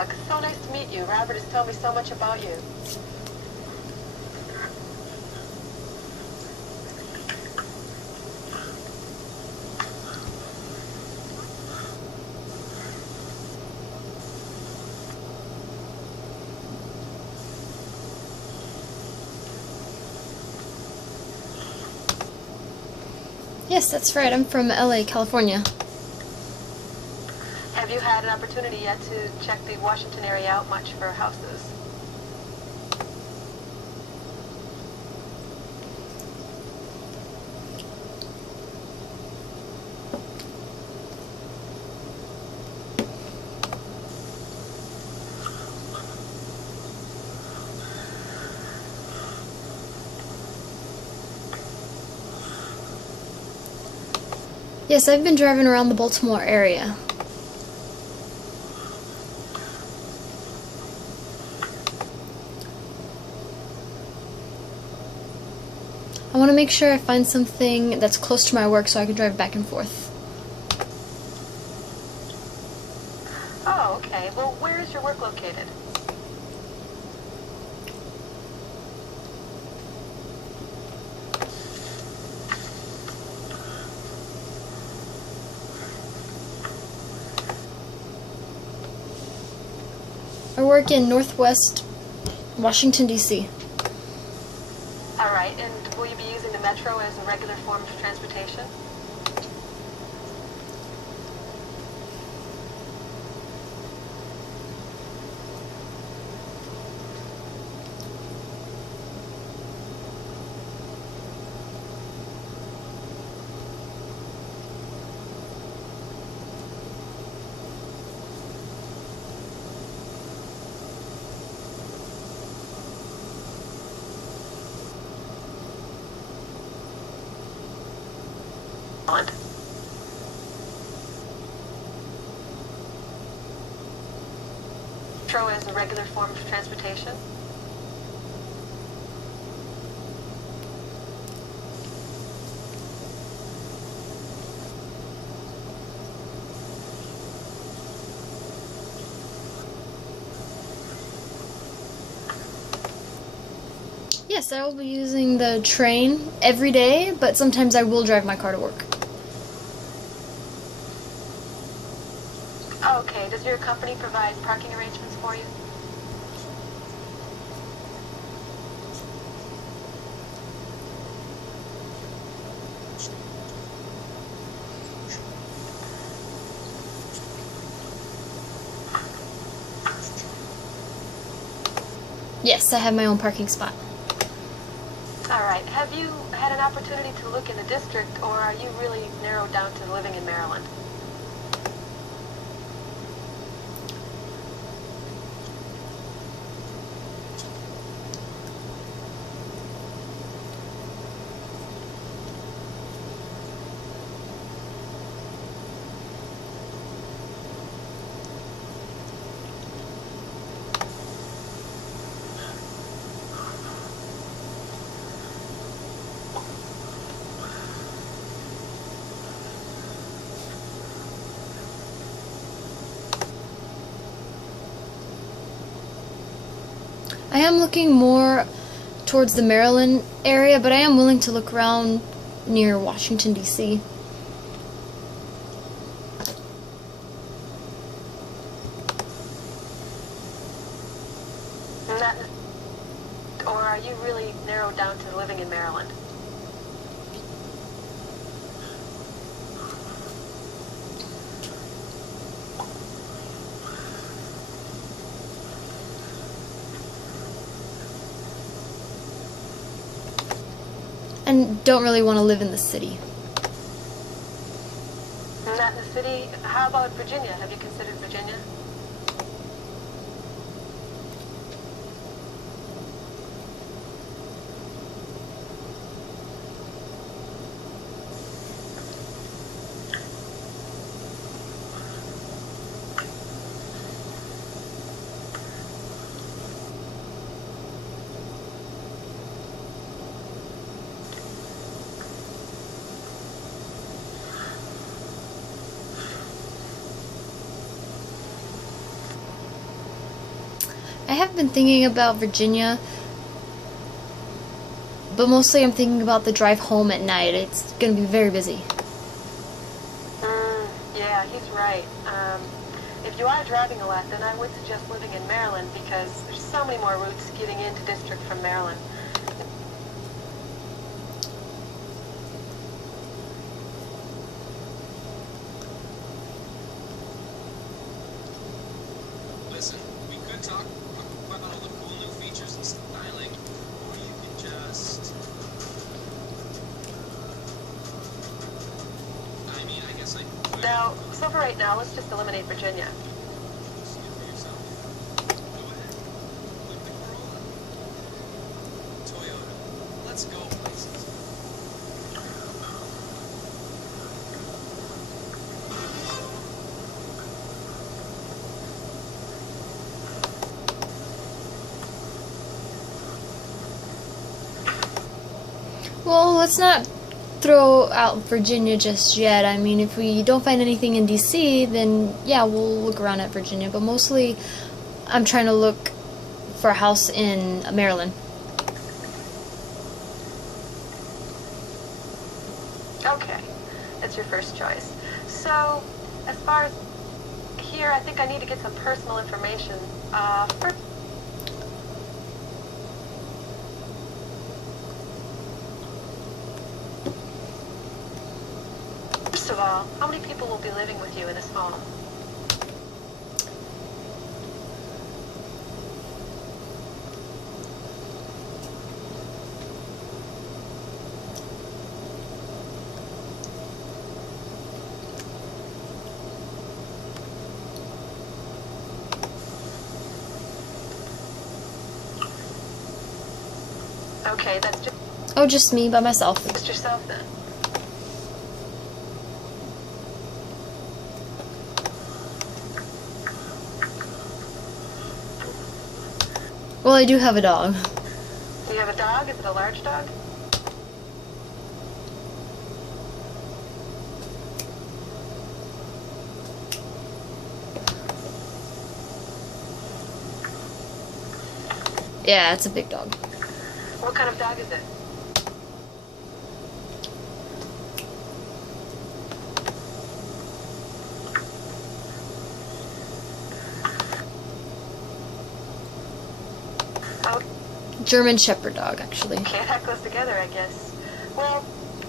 Doug, so nice to meet you. Robert has told me so much about you. Yes, that's right. I'm from LA, California. Have you had an opportunity yet to check the Washington area out much for houses? Yes, I've been driving around the Baltimore area. I want to make sure I find something that's close to my work so I can drive back and forth. Oh, okay. Well, where is your work located? I work in Northwest Washington, D.C. All right, and will you be using the metro as a regular form of transportation? Metro as a regular form of transportation? Yes, I will be using the train every day, but sometimes I will drive my car to work. Okay, does your company provide parking arrangements for you? Yes, I have my own parking spot. All right, have you had an opportunity to look in the district, or are you really narrowed down to living in Maryland? I am looking more towards the Maryland area, but I am willing to look around near Washington, D.C. Not, or are you really narrowed down to living in Maryland? And don't really want to live in the city. Not in the city. How about Virginia? Have you considered Virginia? have been thinking about Virginia, but mostly I'm thinking about the drive home at night. It's going to be very busy. Yeah, he's right. If you are driving a lot, then I would suggest living in Maryland because there's so many more routes getting into district from Maryland. Listen, we could talk about all the cool new features and styling, or you could just... I mean, I guess I could. Now, so for right now, let's just eliminate Virginia. See it for yourself. Go ahead. Look the Corolla. Toyota. Let's go places. Well, let's not throw out Virginia just yet. I mean, if we don't find anything in DC, then yeah, we'll look around at Virginia. But mostly, I'm trying to look for a house in Maryland. Okay, that's your first choice. So, as far as here, I think I need to get some personal information. First of all, how many people will be living with you in this home? Okay, that's Oh, just me by myself. just yourself then. Well, I do have a dog. Do you have a dog? Is it a large dog? Yeah, it's a big dog. What kind of dog is it? Oh, German Shepherd dog, actually. okay, that goes together, I guess. Well,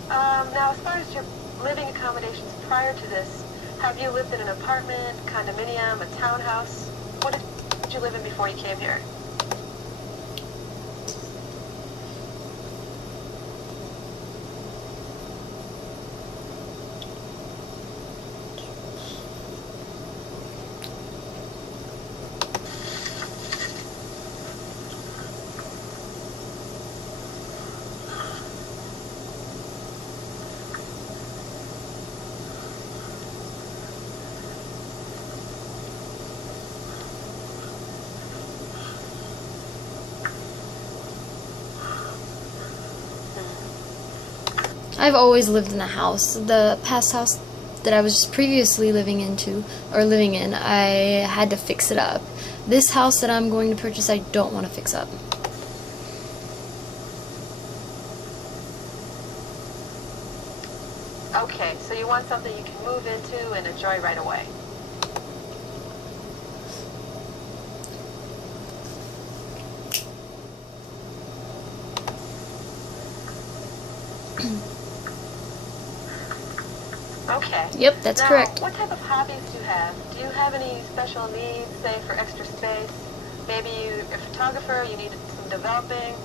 now as far as your living accommodations prior to this, have you lived in an apartment, condominium, a townhouse? What did you live in before you came here? I've always lived in a house. The past house that I was previously living in, I had to fix it up. This house that I'm going to purchase, I don't want to fix up. Okay, so you want something you can move into and enjoy right away. Okay. Yep, that's Now, correct. what type of hobbies do you have? Do you have any special needs, say, for extra space? Maybe you're a photographer, you need some developing,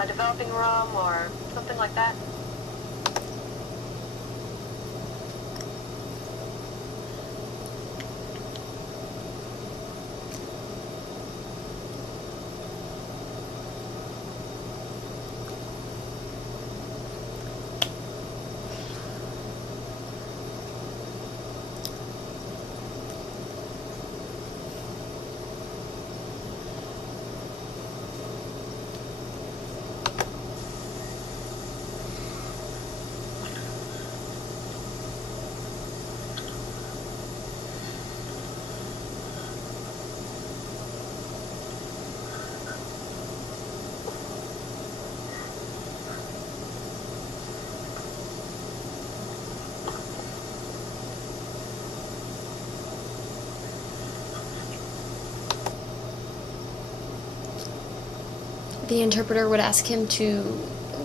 a developing room, or something like that? the interpreter would ask him to,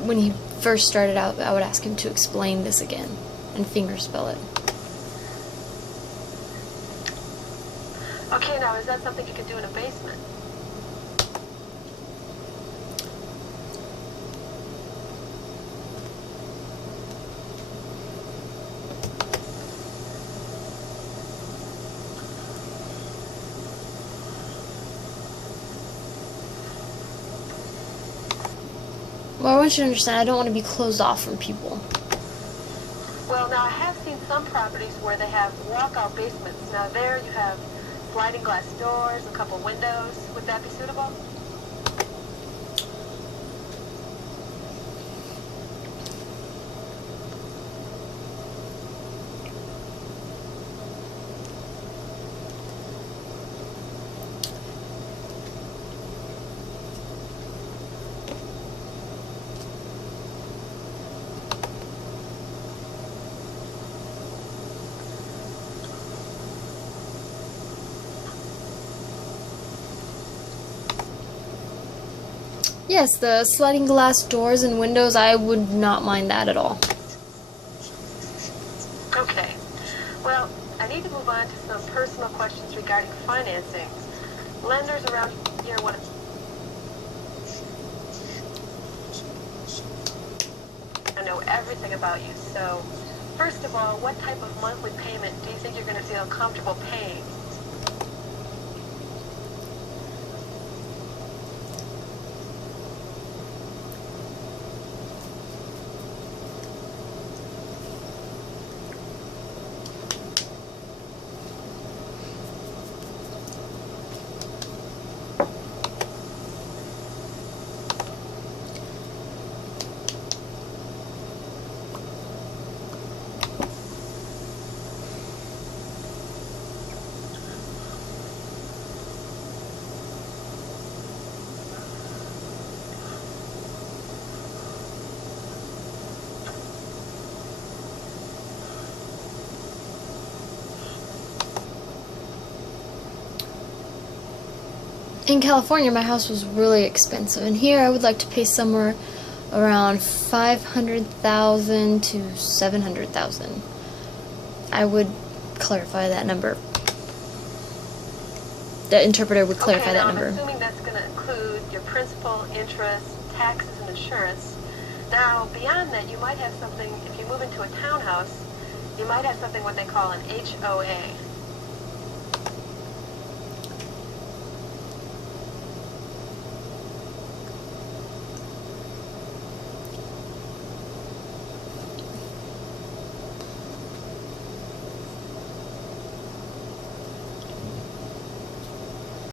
when he first started out, I would ask him to explain this again and fingerspell it. Okay, now is that something you could do in a basement? Well, I want you to understand, I don't want to be closed off from people. Well, now I have seen some properties where they have walkout basements. Now there you have sliding glass doors, a couple windows. Would that be suitable? Yes, the sliding glass doors and windows, I would not mind that at all. Okay. Well, I need to move on to some personal questions regarding financing. Lenders around here want to know everything about you. So, first of all, what type of monthly payment do you think you're going to feel comfortable paying? In California, my house was really expensive, and here I would like to pay somewhere around $500,000 to $700,000. I would clarify that number. The interpreter would clarify Okay, now that I'm number. assuming that's going to include your principal, interest, taxes, and insurance. Now, beyond that, you might have something, if you move into a townhouse, you might have something what they call an HOA.